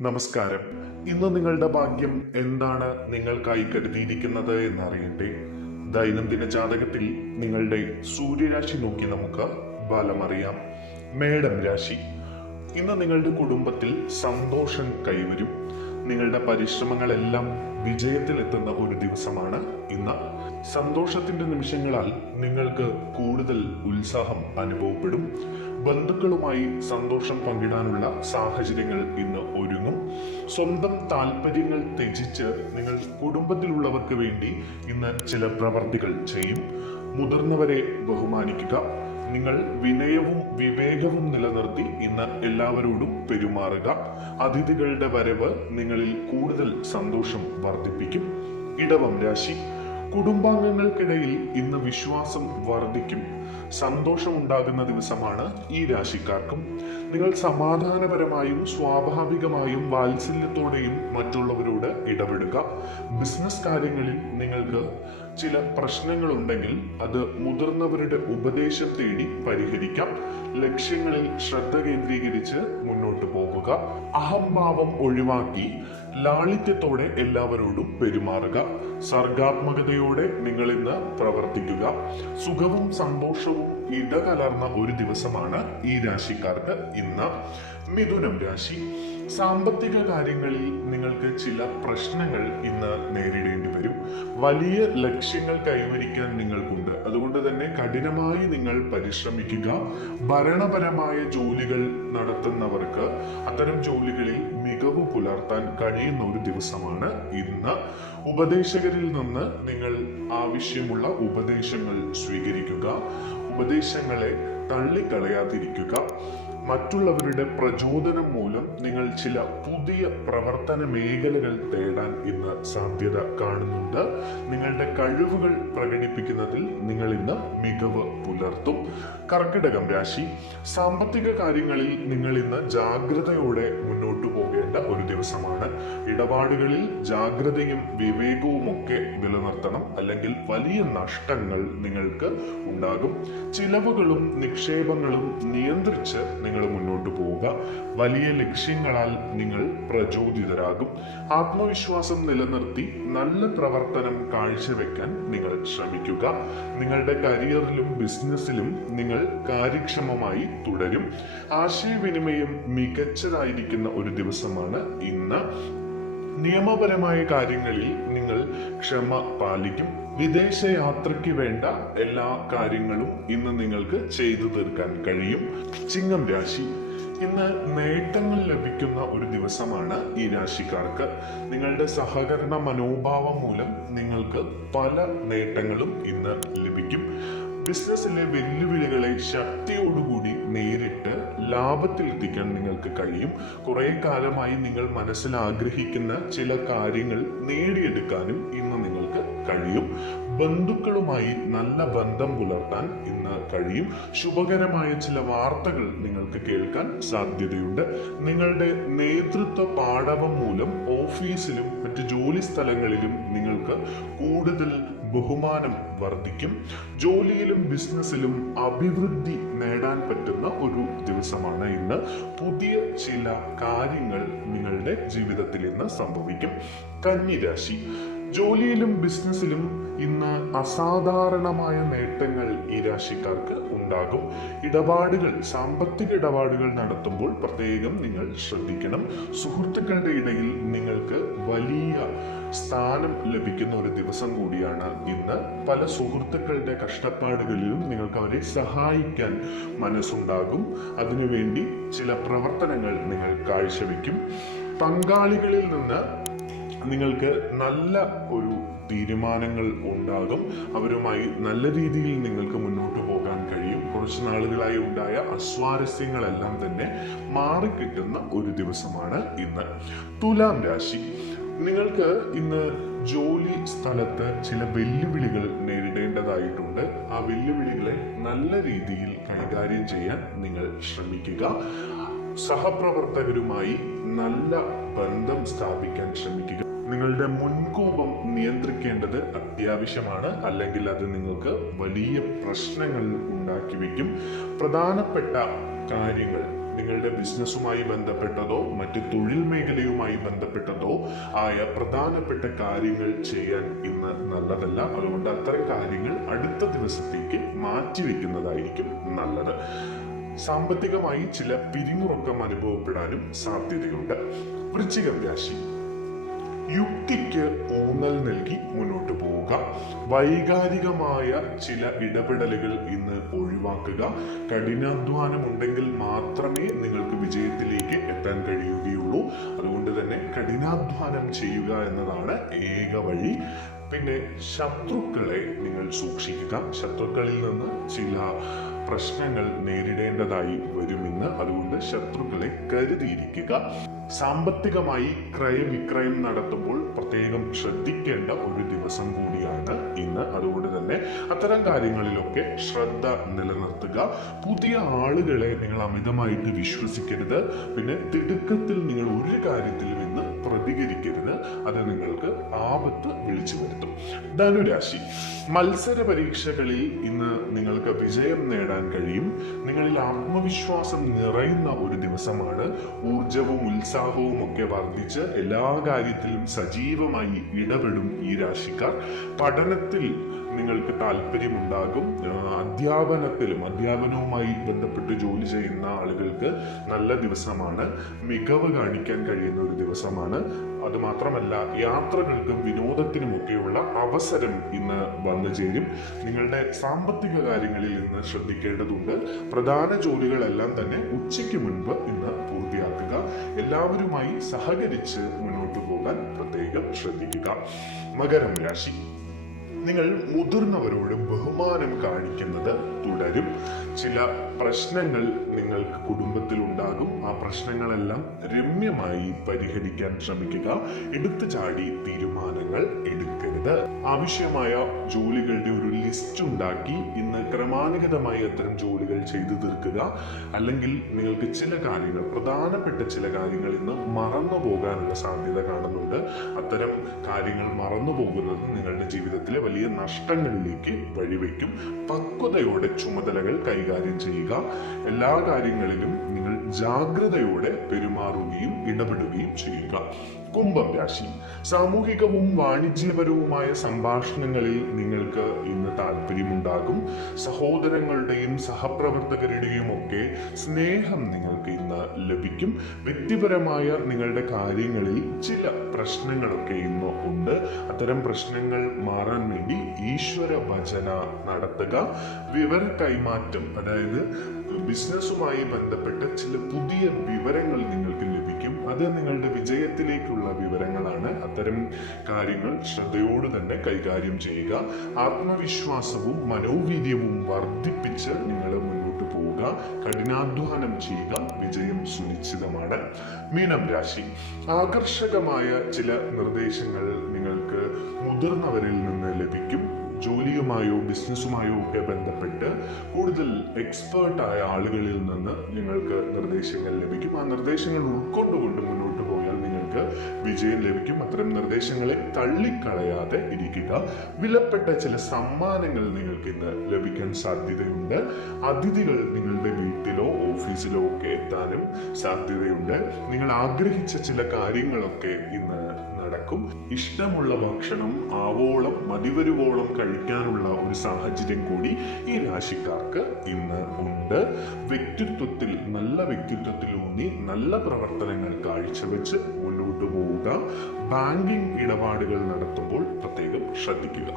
നമസ്കാരം. ഇന്ന് നിങ്ങളുടെ ഭാഗ്യം എന്താണ് നിങ്ങൾക്കായി കരുതിയിരിക്കുന്നത് എന്നറിയട്ടെ. ദൈനംദിന ജാതകത്തിൽ നിങ്ങളുടെ സൂര്യരാശി നോക്കി നമുക്ക് ഫലമറിയാം. മേടം രാശി. ഇന്ന് നിങ്ങളുടെ കുടുംബത്തിൽ സന്തോഷം കൈവരും. നിങ്ങളുടെ പരിശ്രമങ്ങളെല്ലാം വിജയത്തിലെത്തുന്ന ഒരു ദിവസമാണ് ഇന്ന്. സന്തോഷത്തിന്റെ നിമിഷങ്ങളാൽ നിങ്ങൾക്ക് കൂടുതൽ ഉത്സാഹം അനുഭവപ്പെടും. ബന്ധുക്കളുമായി സന്തോഷം പങ്കിടാനുള്ള സാഹചര്യങ്ങൾ ഇന്ന് ഒരുങ്ങും. സ്വന്തം താല്പര്യങ്ങൾ ത്യജിച്ച് നിങ്ങൾ കുടുംബത്തിലുള്ളവർക്ക് വേണ്ടി ഇന്ന് ചില പ്രവർത്തികൾ ചെയ്യും. മുതിർന്നവരെ ബഹുമാനിക്കുക. നിങ്ങൾ വിനയവും വിവേകവും നിലനിർത്തി ഇന്ന് എല്ലാവരോടും പെരുമാറുക. അതിഥികളുടെ വരവ് നിങ്ങളിൽ കൂടുതൽ സന്തോഷം വർദ്ധിപ്പിക്കും. ഇടവം രാശി. കുടുംബാംഗങ്ങൾക്കിടയിൽ ഇന്ന് വിശ്വാസം വർദ്ധിക്കും. സന്തോഷമുണ്ടാകുന്ന ദിവസമാണ് ഈ രാശിക്കാർക്കും. നിങ്ങൾ സമാധാനപരമായും സ്വാഭാവികമായും വാത്സല്യത്തോടെയും മറ്റുള്ളവരോട് ഇടപെടുക. ബിസിനസ് കാര്യങ്ങളിൽ നിങ്ങൾക്ക് ചില പ്രശ്നങ്ങളുണ്ടെങ്കിൽ അത് മുതിർന്നവരുടെ ഉപദേശം തേടി പരിഹരിക്കാം. ലക്ഷ്യങ്ങളിൽ ശ്രദ്ധ കേന്ദ്രീകരിച്ച് മുന്നോട്ട് പോകുക. അഹംഭാവം ഒഴിവാക്കി ലാളിത്യത്തോടെ എല്ലാവരോടും പെരുമാറുക. സർഗാത്മകതയോടെ നിങ്ങൾ ഇന്ന് പ്രവർത്തിക്കുക. സുഖവും സന്തോഷവും ഇടകലർന്ന ഒരു ദിവസമാണ് ഈ രാശിക്കാർക്ക് ഇന്ന്. മിഥുനം രാശി. സാമ്പത്തിക കാര്യങ്ങളിൽ നിങ്ങൾക്ക് ചില പ്രശ്നങ്ങൾ ഇന്ന് നേരിടേണ്ടി വരും. വലിയ ലക്ഷ്യങ്ങൾ കൈവരിക്കാൻ നിങ്ങൾക്കുണ്ട്. അതുകൊണ്ട് തന്നെ കഠിനമായി നിങ്ങൾ പരിശ്രമിക്കുക. ഭരണപരമായ ജോലികൾ നടത്തുന്നവർക്ക് അത്തരം ജോലികളിൽ മികവ് പുലർത്താൻ കഴിയുന്ന ഒരു ദിവസമാണ് ഇന്ന്. ഉപദേശകരിൽ നിന്ന് നിങ്ങൾ ആവശ്യമുള്ള ഉപദേശങ്ങൾ സ്വീകരിക്കുക. ഉപദേശങ്ങളെ തള്ളിക്കളയാതിരിക്കുക. മറ്റുള്ളവരുടെ പ്രചോദനം മൂലം നിങ്ങൾ ചില പുതിയ പ്രവർത്തന മേഖലകൾ തേടാൻ ഇന്ന് സാധ്യത കാണുന്നുണ്ട്. നിങ്ങളുടെ കഴിവുകൾ പ്രകടിപ്പിക്കുന്നതിൽ നിങ്ങൾ ഇന്ന് മികവ് പുലർത്തും. കർക്കിടകം രാശി. സാമ്പത്തിക കാര്യങ്ങളിൽ നിങ്ങൾ ഇന്ന് ജാഗ്രതയോടെ മുന്നോട്ടു പോകേണ്ട ഒരു ദിവസമാണ്. ഇടപാടുകളിൽ ജാഗ്രതയും വിവേകവും ഒക്കെ നിലനിർത്തണം, അല്ലെങ്കിൽ വലിയ നഷ്ടങ്ങൾ നിങ്ങൾക്ക് ഉണ്ടാകും. ചിലവുകളും നിക്ഷേപങ്ങളും നിയന്ത്രിച്ച് നിങ്ങൾ മുന്നോട്ട് പോവുക. വലിയ ലക്ഷ്യങ്ങളാൽ നിങ്ങൾ പ്രചോദിതരാകും. ആത്മവിശ്വാസം നിലനിർത്തി നല്ല പ്രവർത്തനം കാഴ്ചവെക്കാൻ നിങ്ങൾ ശ്രമിക്കുക. നിങ്ങളുടെ കരിയറിലും ബിസിനസ്സിലും നിങ്ങൾ കാര്യക്ഷമമായി തുടരും. ആശയവിനിമയം മികച്ചതായിരിക്കുന്ന ഒരു ദിവസമാണ് ഇന്ന്. നിയമപരമായ കാര്യങ്ങളിൽ നിങ്ങൾ ക്ഷമ പാലിക്കും. വിദേശയാത്രയ്ക്ക് വേണ്ട എല്ലാ കാര്യങ്ങളും ഇന്ന് നിങ്ങൾക്ക് ചെയ്തു തീർക്കാൻ കഴിയും. ചിങ്ങം രാശി. ഇന്ന് നേട്ടങ്ങൾ ലഭിക്കുന്ന ഒരു ദിവസമാണ് ഈ രാശിക്കാർക്ക്. നിങ്ങളുടെ സഹകരണ മനോഭാവം മൂലം നിങ്ങൾക്ക് പല നേട്ടങ്ങളും ഇന്ന് ലഭിക്കും. ബിസിനസ്സിലെ വെല്ലുവിളികളെ ശക്തിയോടുകൂടി നേരിട്ട് ലാഭത്തിലെത്തിക്കാൻ നിങ്ങൾക്ക് കഴിയും. കുറെ കാലമായി നിങ്ങൾ മനസ്സിൽ ആഗ്രഹിക്കുന്ന ചില കാര്യങ്ങൾ നേടിയെടുക്കാനും ഇന്ന് നിങ്ങൾക്ക് കഴിയും. ബന്ധുക്കളുമായി നല്ല ബന്ധം പുലർത്താൻ ഇന്ന് കഴിയും. ശുഭകരമായ ചില വാർത്തകൾ നിങ്ങൾക്ക് കേൾക്കാൻ സാധ്യതയുണ്ട്. നിങ്ങളുടെ നേതൃത്വ പാടവം മൂലം ഓഫീസിലും മറ്റു ജോലി സ്ഥലങ്ങളിലും നിങ്ങൾക്ക് കൂടുതൽ ബഹുമാനം വർദ്ധിക്കും. ജോലിയിലും ബിസിനസ്സിലും അഭിവൃദ്ധി നേടാൻ പറ്റുന്ന ഒരു ദിവസമാണ് ഇന്ന്. പുതിയ ചില കാര്യങ്ങൾ നിങ്ങളുടെ ജീവിതത്തിൽ ഇന്ന് സംഭവിക്കും. കന്നി രാശി. ജോലിയിലും ബിസിനസ്സിലും ഇന്ന് അസാധാരണമായ നേട്ടങ്ങൾ ഈ രാശിക്കാർക്ക് ഉണ്ടാകും. സാമ്പത്തിക ഇടപാടുകൾ നടത്തുമ്പോൾ പ്രത്യേകം നിങ്ങൾ ശ്രദ്ധിക്കണം. സുഹൃത്തുക്കളുടെ ഇടയിൽ നിങ്ങൾക്ക് വലിയ സ്ഥാനം ലഭിക്കുന്ന ഒരു ദിവസം കൂടിയാണ് ഇന്ന്. പല സുഹൃത്തുക്കളുടെ കഷ്ടപ്പാടുകളിലും നിങ്ങൾക്ക് അവരെ സഹായിക്കാൻ മനസ്സുണ്ടാകും. അതിനുവേണ്ടി ചില പ്രവർത്തനങ്ങൾ നിങ്ങൾ കാഴ്ചവെക്കും. പങ്കാളികളിൽ നിന്ന് നിങ്ങൾക്ക് നല്ല ഒരു തീരുമാനങ്ങൾ ഉണ്ടാകും. അവരുമായി നല്ല രീതിയിൽ നിങ്ങൾക്ക് മുന്നോട്ട് പോകാൻ കഴിയും. കുറച്ച് നാളുകളായി ഉണ്ടായ അസ്വാരസ്യങ്ങളെല്ലാം തന്നെ മാറിക്കിട്ടുന്ന ഒരു ദിവസമാണ് ഇന്ന്. തുലാം രാശി. നിങ്ങൾക്ക് ഇന്ന് ജോലി സ്ഥലത്ത് ചില വെല്ലുവിളികൾ നേരിടേണ്ടതായിട്ടുണ്ട്. ആ വെല്ലുവിളികളെ നല്ല രീതിയിൽ കൈകാര്യം ചെയ്യാൻ നിങ്ങൾ ശ്രമിക്കുക. സഹപ്രവർത്തകരുമായി നല്ല ബന്ധം സ്ഥാപിക്കാൻ ശ്രമിക്കുക. നിങ്ങളുടെ മുൻകോപം നിയന്ത്രിക്കേണ്ടത് അത്യാവശ്യമാണ്, അല്ലെങ്കിൽ അത് നിങ്ങൾക്ക് വലിയ പ്രശ്നങ്ങൾ ഉണ്ടാക്കി വയ്ക്കും. പ്രധാനപ്പെട്ട കാര്യങ്ങൾ നിങ്ങളുടെ ബിസിനസ്സുമായി ബന്ധപ്പെട്ടതോ മറ്റ് തൊഴിൽ മേഖലയുമായി ബന്ധപ്പെട്ടതോ ആയ പ്രധാനപ്പെട്ട കാര്യങ്ങൾ ചെയ്യാൻ ഇന്ന് നല്ലതല്ല. അതുകൊണ്ട് അത്തരം കാര്യങ്ങൾ അടുത്ത ദിവസത്തേക്ക് മാറ്റിവെക്കുന്നതായിരിക്കും നല്ലത്. സാമ്പത്തികമായി ചില പിരിമുറുക്കം അനുഭവപ്പെടാനും സാധ്യതയുണ്ട്. വൃശ്ചികം രാശി, യുക്തിക്ക് ഊന്നൽ നൽകി മുന്നോട്ട് പോവുക. വൈകാരികമായ ചില ഇടപെടലുകൾ ഇന്ന് ഒഴിവാക്കുക. കഠിനാധ്വാനം ഉണ്ടെങ്കിൽ മാത്രമേ നിങ്ങൾക്ക് വിജയത്തിലേക്ക് എത്താൻ കഴിയുകയുള്ളൂ. അതുകൊണ്ട് തന്നെ കഠിനാധ്വാനം ചെയ്യുക എന്നതാണ് ഏക വഴി. പിന്നെ ശത്രുക്കളെ നിങ്ങൾ സൂക്ഷിക്കുക. ശത്രുക്കളിൽ നിന്ന് ചില പ്രശ്നങ്ങൾ നേരിടേണ്ടതായി വരുമെന്ന്, അതുകൊണ്ട് ശത്രുക്കളെ കരുതിയിരിക്കുക. സാമ്പത്തികമായി ക്രയവിക്രയം നടത്തുമ്പോൾ പ്രത്യേകം ശ്രദ്ധിക്കേണ്ട ഒരു ദിവസം കൂടിയാണ് ഇന്ന്. അതുകൊണ്ട് തന്നെ അത്തരം കാര്യങ്ങളിലൊക്കെ ശ്രദ്ധ നിലനിർത്തുക. പുതിയ ആളുകളെ നിങ്ങൾ അമിതമായിട്ട് വിശ്വസിക്കരുത്. പിന്നെ തിടുക്കത്തിൽ നിങ്ങൾ ഒരു കാര്യത്തിലും ഇന്ന് പ്രതികരിക്കരുത്. അത് നിങ്ങൾക്ക് ആപത്ത് വിളിച്ചു വരുത്തും. ധനുരാശി, മത്സര പരീക്ഷകളിൽ ഇന്ന് നിങ്ങൾക്ക് വിജയം നേടാൻ കഴിയും. നിങ്ങളിൽ ആത്മവിശ്വാസം നിറയുന്ന ഒരു ദിവസമാണ്. ഊർജവും ഉത്സാഹവും ഒക്കെ വർദ്ധിച്ച് എല്ലാ കാര്യത്തിലും സജീവമായി ഇടപെടും ഈ രാശിക്കാർ. പഠനത്തിൽ നിങ്ങൾക്ക് താല്പര്യമുണ്ടാകും. അധ്യാപനവുമായി ബന്ധപ്പെട്ട് ജോലി ചെയ്യുന്ന ആളുകൾക്ക് നല്ല ദിവസമാണ്. മികവ് കാണിക്കാൻ കഴിയുന്ന ഒരു ദിവസമാണ്. അതുമാത്രമല്ല, യാത്രകൾക്കും വിനോദത്തിനുമൊക്കെയുള്ള അവസരം ഇന്ന് വന്നു ചേരും. നിങ്ങളുടെ സാമ്പത്തിക കാര്യങ്ങളിൽ ഇന്ന് ശ്രദ്ധിക്കേണ്ടതുണ്ട്. പ്രധാന ജോലികളെല്ലാം തന്നെ ഉച്ചയ്ക്ക് മുൻപ് ഇന്ന് പൂർത്തിയാക്കുക. എല്ലാവരുമായി സഹകരിച്ച് മുന്നോട്ട് പോകാൻ പ്രത്യേകം ശ്രദ്ധിക്കുക. മകരം രാശി, നിങ്ങൾ മുതിർന്നവരോട് ബഹുമാനം കാണിക്കുന്നത് തുടരും. ചില പ്രശ്നങ്ങൾ നിങ്ങൾക്ക് കുടുംബത്തിൽ ഉണ്ടാകും. ആ പ്രശ്നങ്ങളെല്ലാം രമ്യമായി പരിഹരിക്കാൻ ശ്രമിക്കുക. എടുത്തു ചാടി തീരുമാനങ്ങൾ എടുക്കരുത്. ആവശ്യമായ ജോലികളുടെ ഒരു ലിസ്റ്റ് ഉണ്ടാക്കി ഇന്ന് ക്രമാനുഗതമായി അത്തരം ജോലികൾ ചെയ്തു തീർക്കുക. അല്ലെങ്കിൽ നിങ്ങൾക്ക് ചില കാര്യങ്ങൾ, പ്രധാനപ്പെട്ട ചില കാര്യങ്ങൾ ഇന്ന് മറന്നു പോകാനുള്ള സാധ്യത കാണുന്നുണ്ട്. അത്തരം കാര്യങ്ങൾ മറന്നു പോകുന്നത് നിങ്ങളുടെ ജീവിതത്തിലെ വലിയ നഷ്ടങ്ങളിലേക്ക് വഴിവെക്കും. പക്വതയോടെ ചുമതലകൾ കൈകാര്യം ചെയ്യുക. എല്ലാ കാര്യങ്ങളിലും നിങ്ങൾ ജാഗ്രതയോടെ പെരുമാറുകയും ഇടപെടുകയും ചെയ്യുക. കുംഭം രാശി, സാമൂഹികവും വാണിജ്യപരവുമായ സംഭാഷണങ്ങളിൽ നിങ്ങൾക്ക് ഇന്ന് താല്പര്യമുണ്ടാകും. സഹോദരങ്ങളുടെയും സഹപ്രവർത്തകരുടെയും ഒക്കെ സ്നേഹം നിങ്ങൾക്ക് ഇന്ന് ലഭിക്കും. വ്യക്തിപരമായ നിങ്ങളുടെ കാര്യങ്ങളിൽ ചില പ്രശ്നങ്ങളൊക്കെ ഇന്ന് ഉണ്ട്. അത്തരം പ്രശ്നങ്ങൾ മാറാൻ വേണ്ടി ഈശ്വര ഭജന നടത്തുക. വിവര കൈമാറ്റം, അതായത് ബിസിനസ്സുമായി ബന്ധപ്പെട്ട ചില പുതിയ വിവരങ്ങൾ നിങ്ങൾക്ക് ലഭിക്കും. അത് നിങ്ങളുടെ വിജയത്തിലേക്കുള്ള വിവരങ്ങളാണ്. അത്തരം കാര്യങ്ങൾ ശ്രദ്ധയോடு തന്നെ കൈകാര്യം ചെയ്യുക. ആത്മവിശ്വാസവും മനോവീര്യവും വർദ്ധിപ്പിച്ച് നിങ്ങൾ മുന്നോട്ട് പോവുക. കഠിനാധ്വാനം ചെയ്യുക. വിജയം സുനിശ്ചിതമാണ്. മീനം രാശി, ആകർഷകമായ ചില നിർദ്ദേശങ്ങൾ നിങ്ങൾക്ക് മുതിർന്നവരിൽ നിന്ന് ലഭിക്കും. ജോലിയുമായോ ബിസിനസ്സുമായോ ഒക്കെ ബന്ധപ്പെട്ട് കൂടുതൽ എക്സ്പേർട്ടായ ആളുകളിൽ നിന്ന് നിങ്ങൾക്ക് നിർദ്ദേശങ്ങൾ ലഭിക്കും. ആ നിർദ്ദേശങ്ങൾ ഉൾക്കൊണ്ടുകൊണ്ട് മുന്നോട്ട് പോയാൽ നിങ്ങൾക്ക് വിജയം ലഭിക്കും. അത്തരം നിർദ്ദേശങ്ങളെ തള്ളിക്കളയാതെ ഇരിക്കുക. വിലപ്പെട്ട ചില സമ്മാനങ്ങൾ നിങ്ങൾക്ക് ഇന്ന് ലഭിക്കാൻ സാധ്യതയുണ്ട്. അതിഥികൾ നിങ്ങളുടെ വീട്ടിലോ ഓഫീസിലോ ഒക്കെ എത്താനും സാധ്യതയുണ്ട്. നിങ്ങൾ ആഗ്രഹിച്ച ചില കാര്യങ്ങളൊക്കെ ഇന്ന് നടക്കും. ഇഷ്ടമുള്ള ഭക്ഷണം ആവോളം മതിവരുവോളം കഴിക്കാനുള്ള ഒരു സാഹചര്യം കൂടി ഈ രാശിക്കാർക്ക് ഇന്ന് ഉണ്ട്. നല്ല വ്യക്തിത്വത്തിലൂന്നി നല്ല പ്രവർത്തനങ്ങൾ കാഴ്ചവെച്ച് മുന്നോട്ട് പോവുക. ബാങ്കിംഗ് ഇടപാടുകൾ നടത്തുമ്പോൾ പ്രത്യേകം ശ്രദ്ധിക്കുക.